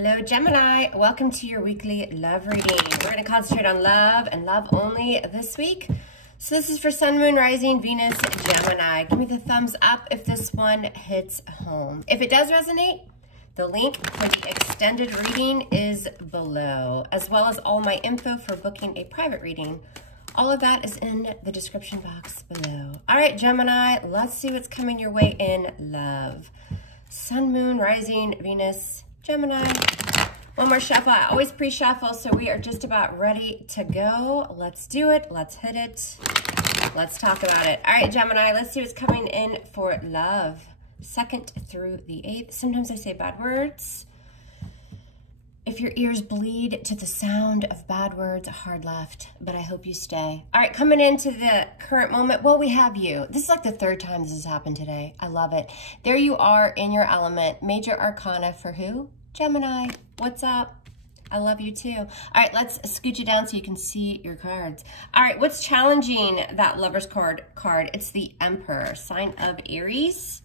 Hello, Gemini. Welcome to your weekly love reading. We're going to concentrate on love and love only this week. So this is for Sun, Moon, Rising, Venus, Gemini. Give me the thumbs up if this one hits home. If it does resonate, the link for the extended reading is below, as well as all my info for booking a private reading. All of that is in the description box below. All right, Gemini, let's see what's coming your way in love. Sun, Moon, Rising, Venus, Gemini. One more shuffle. I always pre-shuffle, so we are just about ready to go. Let's do it. Let's hit it. Let's talk about it. All right, Gemini, let's see what's coming in for love. 2nd through the 8th. Sometimes I say bad words. If your ears bleed to the sound of bad words, hard left, but I hope you stay. All right, coming into the current moment, well, we have you. This is like the 3rd time this has happened today. I love it. There you are in your element. Major Arcana for who? Gemini. What's up? I love you too. All right, let's scoot you down so you can see your cards. All right, what's challenging that Lover's card? It's the Emperor, sign of Aries.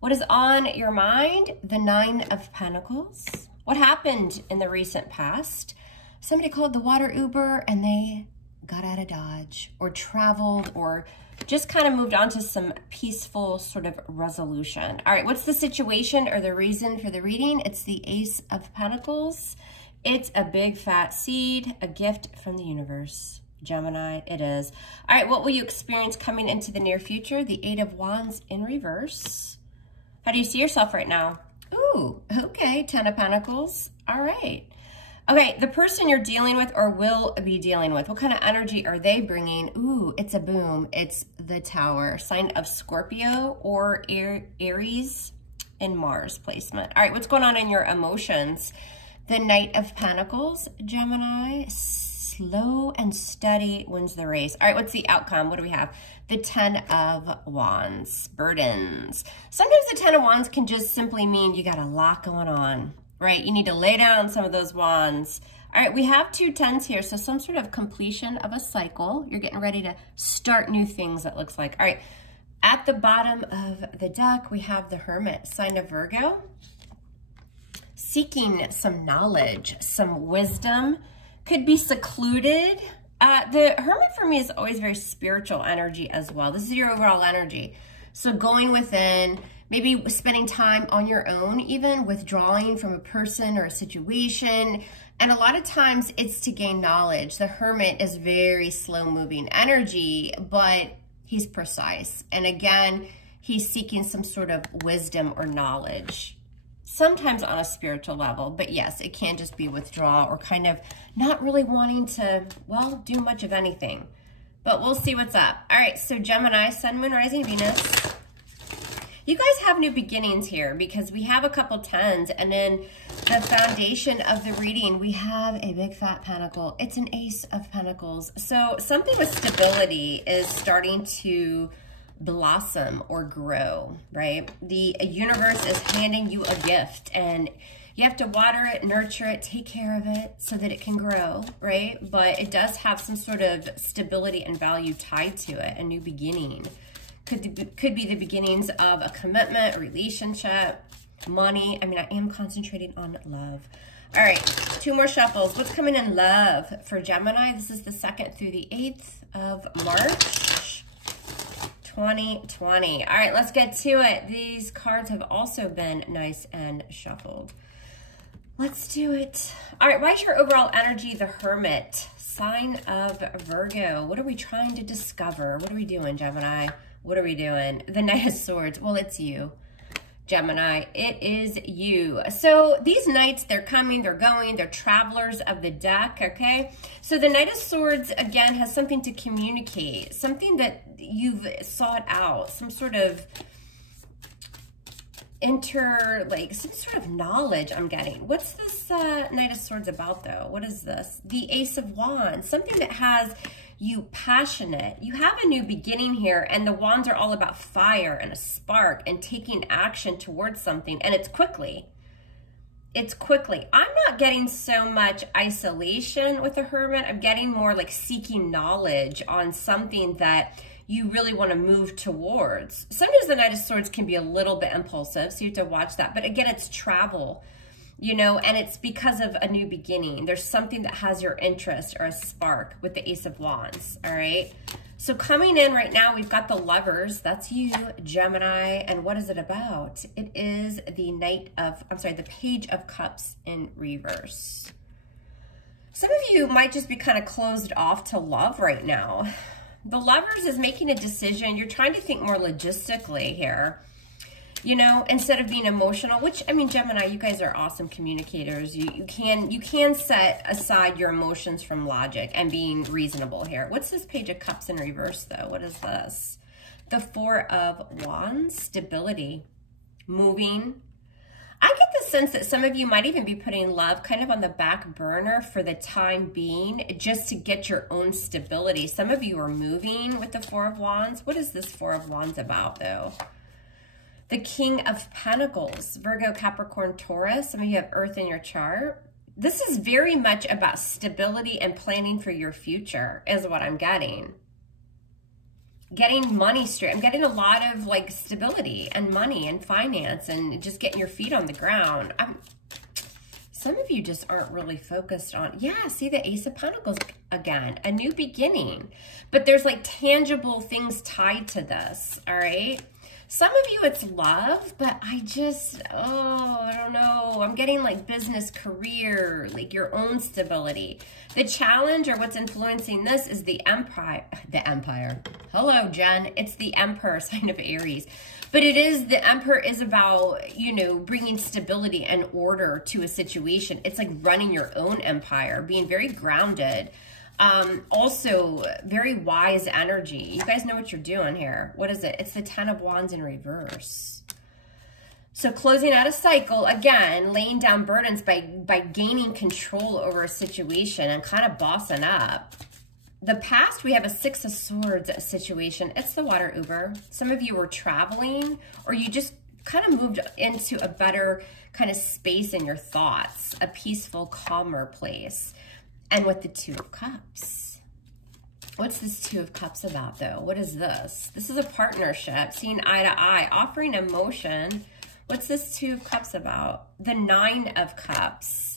What is on your mind? The 9 of Pentacles. What happened in the recent past? Somebody called the water Uber and they got out of Dodge or traveled or just kind of moved on to some peaceful sort of resolution. All right, what's the situation or the reason for the reading? It's the Ace of Pentacles. It's a big fat seed, a gift from the universe. Gemini, it is. All right, what will you experience coming into the near future? The 8 of Wands in reverse. How do you see yourself right now? Ooh, okay, 10 of Pentacles. All right. Okay, the person you're dealing with or will be dealing with, what kind of energy are they bringing? Ooh, it's a boom. It's the Tower, sign of Scorpio or Aries in Mars placement. All right, what's going on in your emotions? The Knight of Pentacles, Gemini, slow and steady wins the race. All right, what's the outcome? What do we have? The 10 of Wands, burdens. Sometimes the 10 of Wands can just simply mean you got a lot going on, right? You need to lay down some of those wands. All right, we have 2 10s here, so some sort of completion of a cycle. You're getting ready to start new things, it looks like. All right, at the bottom of the deck, we have the Hermit, sign of Virgo. Seeking some knowledge, some wisdom, could be secluded. The Hermit for me is always very spiritual energy as well. This is your overall energy. So going within, maybe spending time on your own, even withdrawing from a person or a situation. And a lot of times it's to gain knowledge. The Hermit is very slow moving energy, but he's precise. And again, he's seeking some sort of wisdom or knowledge. Sometimes on a spiritual level, but yes, it can just be withdrawal or kind of not really wanting to, well, do much of anything. But we'll see what's up. All right, so Gemini, Sun, Moon, Rising, Venus. You guys have new beginnings here because we have a couple 10s, and then the foundation of the reading, we have a big fat pentacle. It's an Ace of Pentacles. So something with stability is starting to blossom or grow, right? The universe is handing you a gift and you have to water it, nurture it, take care of it so that it can grow, right? But it does have some sort of stability and value tied to it, a new beginning. Could be the beginnings of a commitment, a relationship, money. I mean, I am concentrating on love. All right, 2 more shuffles. What's coming in love for Gemini? This is the 2nd through the 8th of March. 2020. All right, let's get to it. These cards have also been nice and shuffled. Let's do it. All right, why is your overall energy the Hermit, sign of Virgo? What are we trying to discover? What are we doing, Gemini? What are we doing? The Knight of Swords. Well, it's you, Gemini. It is you. So these knights, they're coming, they're going, they're travelers of the deck, okay? So the Knight of Swords, again, has something to communicate, something that you've sought out, some sort of some sort of knowledge I'm getting. What's this Knight of Swords about, though? What is this? The Ace of Wands, something that has you passionate. You have a new beginning here, and the wands are all about fire and a spark and taking action towards something, and it's quickly. It's quickly. I'm not getting so much isolation with the Hermit. I'm getting more like seeking knowledge on something that you really want to move towards. Sometimes the Knight of Swords can be a little bit impulsive, so you have to watch that. But again, it's travel. you know, and it's because of a new beginning. There's something that has your interest or a spark with the Ace of Wands, all right? So coming in right now, we've got the Lovers. That's you, Gemini. And what is it about? It is the Page of Cups in reverse. Some of you might just be kind of closed off to love right now. The Lovers is making a decision. You're trying to think more logistically here. You know, instead of being emotional, which, I mean, Gemini, you guys are awesome communicators. You can set aside your emotions from logic and being reasonable here. What's this Page of Cups in reverse, though? What is this? The Four of Wands, stability, moving. I get the sense that some of you might even be putting love kind of on the back burner for the time being, just to get your own stability. Some of you are moving with the Four of Wands. What is this Four of Wands about, though? The King of Pentacles, Virgo, Capricorn, Taurus. Some of you have Earth in your chart. This is very much about stability and planning for your future is what I'm getting. Getting money straight. I'm getting a lot of like stability and money and finance and just getting your feet on the ground. Some of you just aren't really focused on, yeah, see the Ace of Pentacles again, a new beginning. But there's like tangible things tied to this, all right? Some of you, it's love, but I don't know. I'm getting like business, career, like your own stability. The challenge or what's influencing this is the Empire. Hello, Jen. It's the Emperor, sign of Aries. But the Emperor is about, you know, bringing stability and order to a situation. It's like running your own empire, being very grounded. Also very wise energy. You guys know what you're doing here. What is it? It's the Ten of Wands in reverse. So closing out a cycle, again, laying down burdens by gaining control over a situation and kind of bossing up. The past, we have a Six of Swords situation. It's the water Uber. Some of you were traveling, or you just kind of moved into a better kind of space in your thoughts, a peaceful, calmer place. And with the Two of Cups. What's this Two of Cups about, though? What is this? This is a partnership, seeing eye to eye, offering emotion. What's this Two of Cups about? The Nine of Cups.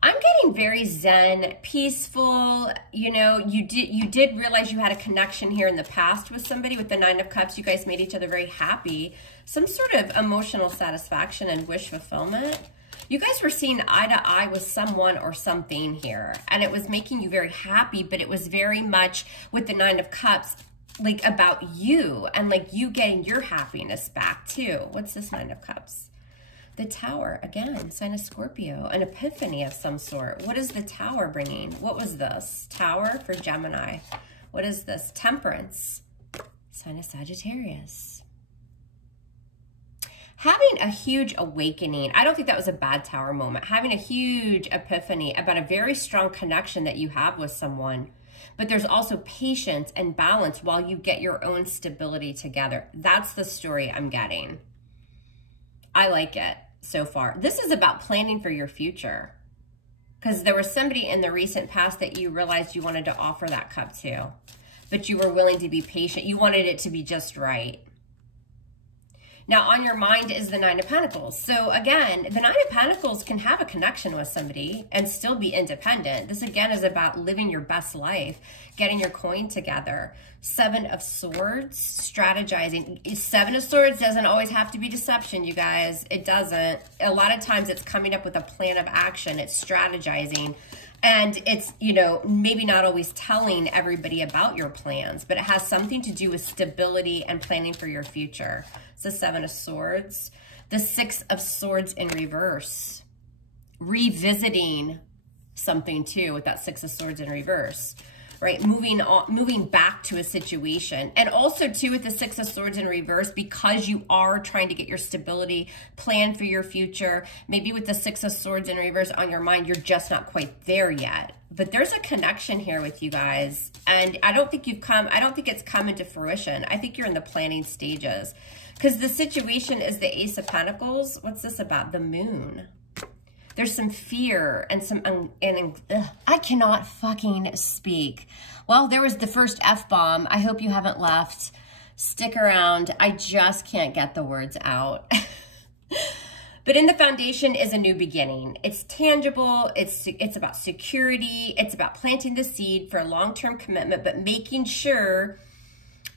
I'm getting very zen, peaceful. You know, you did realize you had a connection here in the past with somebody. With the Nine of Cups, you guys made each other very happy. Some sort of emotional satisfaction and wish fulfillment. You guys were seeing eye to eye with someone or something here, and it was making you very happy, but it was very much with the Nine of Cups, like about you and like you getting your happiness back too. What's this Nine of Cups? The Tower, again, sign of Scorpio, an epiphany of some sort. What is the Tower bringing? What was this? Tower for Gemini. What is this? Temperance, sign of Sagittarius. Having a huge awakening. I don't think that was a bad Tower moment. Having a huge epiphany about a very strong connection that you have with someone. But there's also patience and balance while you get your own stability together. That's the story I'm getting. I like it so far. This is about planning for your future. Because there was somebody in the recent past that you realized you wanted to offer that cup to. But you were willing to be patient. You wanted it to be just right. Now, on your mind is the Nine of Pentacles. So again, the Nine of Pentacles can have a connection with somebody and still be independent. This again is about living your best life, getting your coin together. Seven of Swords, strategizing. Seven of Swords doesn't always have to be deception, you guys. It doesn't. A lot of times it's coming up with a plan of action. It's strategizing. And it's, you know, maybe not always telling everybody about your plans, but it has something to do with stability and planning for your future. It's the Seven of Swords. The Six of Swords in reverse. Revisiting something too with that Six of Swords in reverse. Right, moving back to a situation. And also too with the Six of Swords in reverse, because you are trying to get your stability, plan for your future. Maybe with the Six of Swords in reverse on your mind, you're just not quite there yet. But there's a connection here with you guys. And I don't think it's come into fruition. I think you're in the planning stages. Because the situation is the Ace of Pentacles. What's this about? The Moon. There's some fear and some, I cannot fucking speak. Well, there was the first F-bomb. I hope you haven't left. Stick around. I just can't get the words out. But in the foundation is a new beginning. It's tangible, it's about security, it's about planting the seed for a long-term commitment, but making sure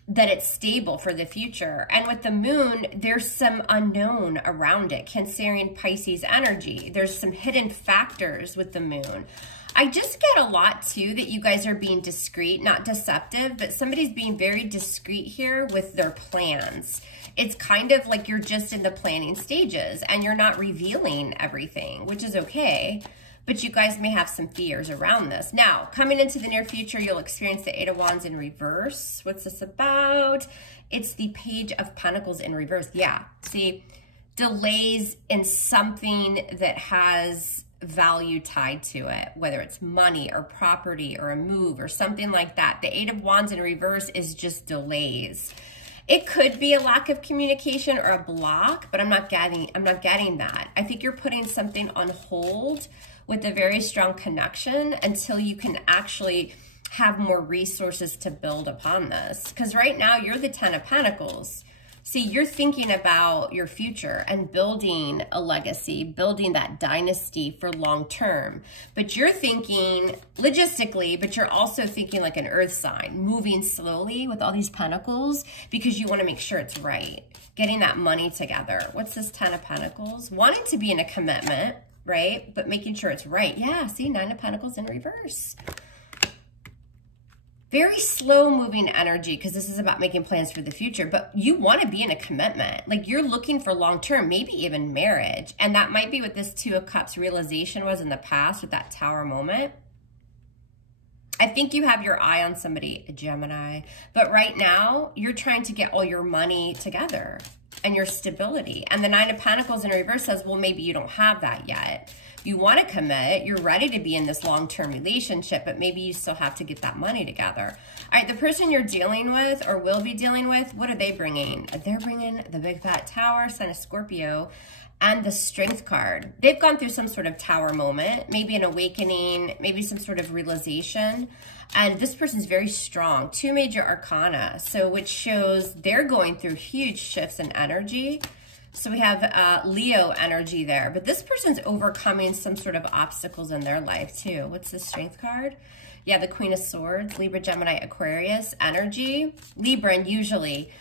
that it's stable for the future. And with the moon, there's some unknown around it. Cancerian Pisces energy. There's some hidden factors with the moon. I just get a lot too that you guys are being discreet, not deceptive, but somebody's being very discreet here with their plans. It's kind of like you're just in the planning stages and you're not revealing everything, which is okay. But you guys may have some fears around this. Now, coming into the near future, you'll experience the Eight of Wands in reverse. What's this about? It's the Page of Pentacles in reverse. Yeah, see, delays in something that has value tied to it, whether it's money or property or a move or something like that. The Eight of Wands in reverse is just delays. It could be a lack of communication or a block, but I'm not getting that. I think you're putting something on hold with a very strong connection until you can actually have more resources to build upon this. Because right now you're the Ten of Pentacles. See, you're thinking about your future and building a legacy, building that dynasty for long term. But you're thinking logistically, but you're also thinking like an earth sign, moving slowly with all these pentacles because you want to make sure it's right. Getting that money together. What's this Ten of Pentacles? Wanting to be in a commitment, right? But making sure it's right. Yeah, see, Nine of Pentacles in reverse. Very slow moving energy because this is about making plans for the future, but you want to be in a commitment. Like you're looking for long term, maybe even marriage. And that might be what this Two of Cups realization was in the past with that Tower moment. I think you have your eye on somebody, a Gemini, but right now you're trying to get all your money together and your stability. And the Nine of Pentacles in reverse says, well, maybe you don't have that yet. You want to commit, you're ready to be in this long-term relationship, but maybe you still have to get that money together. All right, the person you're dealing with or will be dealing with, what are they bringing? They're bringing the Big Fat Tower, Sign of Scorpio, and the Strength card. They've gone through some sort of Tower moment, maybe an awakening, maybe some sort of realization. And this person's very strong. Two major arcana, so which shows they're going through huge shifts in energy. So we have Leo energy there, but this person's overcoming some sort of obstacles in their life too. What's the Strength card? Yeah, the Queen of Swords, Libra, Gemini, Aquarius energy. Libra usually,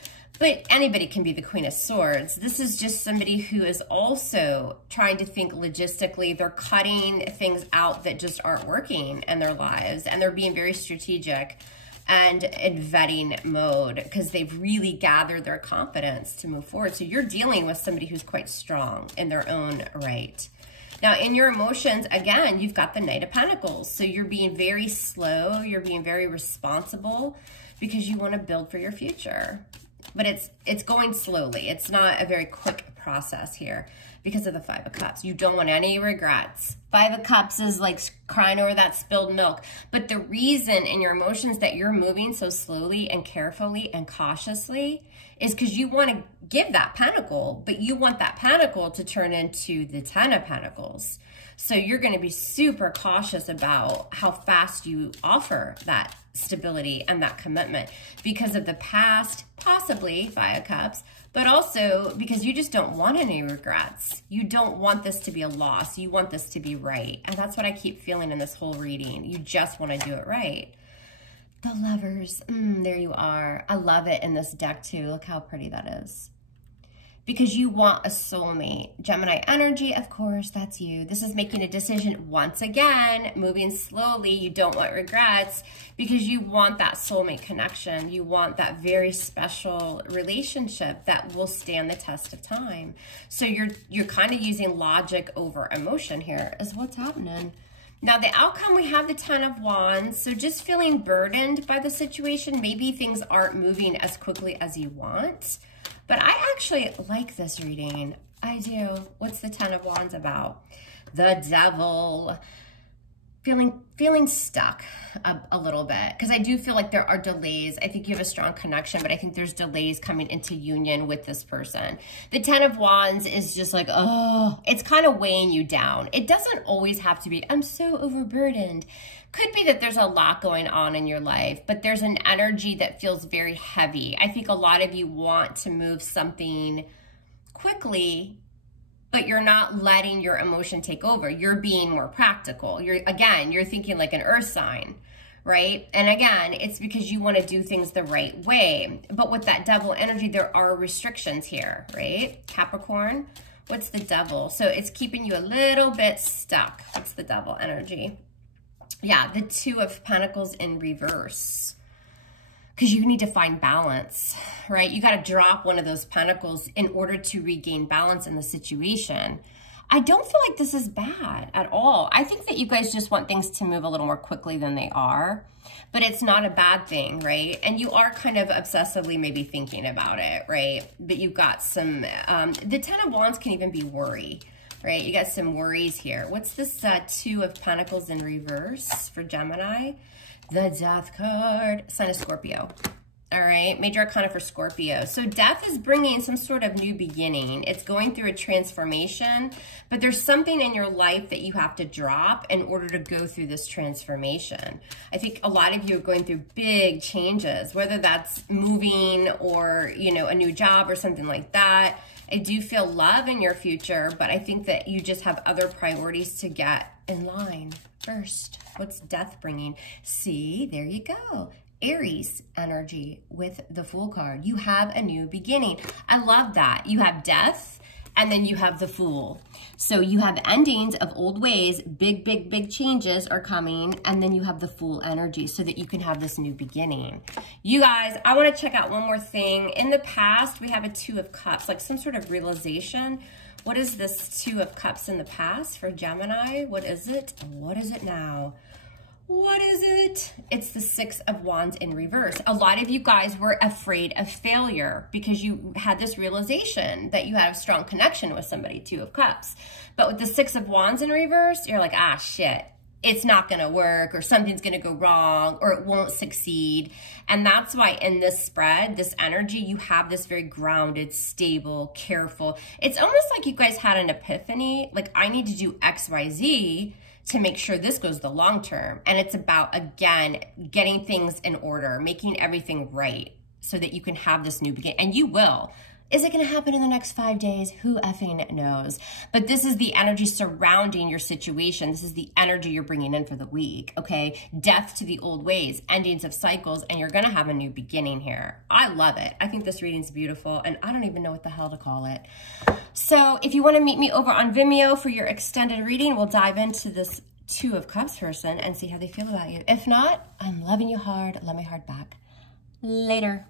but anybody can be the Queen of Swords. This is just somebody who is also trying to think logistically. They're cutting things out that just aren't working in their lives, and they're being very strategic and in vetting mode because they've really gathered their confidence to move forward. So you're dealing with somebody who's quite strong in their own right. Now, in your emotions, again, you've got the Knight of Pentacles. So you're being very slow. You're being very responsible because you want to build for your future. But it's going slowly. It's not a very quick process here because of the Five of Cups. You don't want any regrets. Five of Cups is like crying over that spilled milk. But the reason in your emotions that you're moving so slowly and carefully and cautiously is because you want to give that pentacle, but you want that pentacle to turn into the Ten of Pentacles. So you're going to be super cautious about how fast you offer that stability and that commitment because of the past, possibly Five of Cups, but also because you just don't want any regrets. You don't want this to be a loss. You want this to be right. And that's what I keep feeling in this whole reading. You just want to do it right. The Lovers, there you are. I love it in this deck too. Look how pretty that is. Because you want a soulmate. Gemini energy, of course, that's you. This is making a decision once again, moving slowly. You don't want regrets because you want that soulmate connection. You want that very special relationship that will stand the test of time. So you're kind of using logic over emotion here is what's happening. Now, the outcome, we have the Ten of Wands. So just feeling burdened by the situation. Maybe things aren't moving as quickly as you want. But I actually like this reading. I do. What's the Ten of Wands about? The Devil. Feeling stuck a little bit. Because I do feel like there are delays. I think you have a strong connection, but I think there's delays coming into union with this person. The Ten of Wands is just like, oh, it's kind of weighing you down. It doesn't always have to be, I'm so overburdened. Could be that there's a lot going on in your life, but there's an energy that feels very heavy. I think a lot of you want to move something quickly, but you're not letting your emotion take over. You're being more practical. You're thinking like an earth sign, right? And again, it's because you want to do things the right way. But with that devil energy, there are restrictions here, right? Capricorn, what's the devil? So it's keeping you a little bit stuck. What's the devil energy? Yeah, the Two of Pentacles in reverse. Because you need to find balance, right? You got to drop one of those pentacles in order to regain balance in the situation. I don't feel like this is bad at all. I think that you guys just want things to move a little more quickly than they are, but it's not a bad thing, right? And you are kind of obsessively maybe thinking about it, right? But you've got some, the Ten of Wands can even be worry, right? You got some worries here. What's this Two of Pentacles in reverse for Gemini? The Death card, sign of Scorpio. All right, Major Arcana for Scorpio. So death is bringing some sort of new beginning. It's going through a transformation, but there's something in your life that you have to drop in order to go through this transformation. I think a lot of you are going through big changes, whether that's moving or, you know, a new job or something like that. I do feel love in your future, but I think that you just have other priorities to get in line first. What's death bringing? See, there you go. Aries energy with the Fool card. You have a new beginning. I love that. You have death and then you have the Fool. So you have endings of old ways, big, big, big changes are coming, and then you have the Fool energy so that you can have this new beginning. You guys, I want to check out one more thing. In the past, we have a Two of Cups, like some sort of realization. What is this Two of Cups in the past for Gemini? What is it? What is it now? What is it? It's the Six of Wands in reverse. A lot of you guys were afraid of failure because you had this realization that you had a strong connection with somebody, Two of Cups. But with the Six of Wands in reverse, you're like, ah, shit, it's not going to work, or something's going to go wrong, or it won't succeed. And that's why in this spread, this energy, you have this very grounded, stable, careful. It's almost like you guys had an epiphany, like I need to do X, Y, Z to make sure this goes the long term. And it's about, again, getting things in order, making everything right so that you can have this new beginning. And you will. Is it going to happen in the next 5 days? Who effing knows? But this is the energy surrounding your situation. This is the energy you're bringing in for the week, okay? Death to the old ways, endings of cycles, and you're going to have a new beginning here. I love it. I think this reading's beautiful, and I don't even know what the hell to call it. So if you want to meet me over on Vimeo for your extended reading, we'll dive into this Two of Cups person and see how they feel about you. If not, I'm loving you hard. Love my heart back. Later.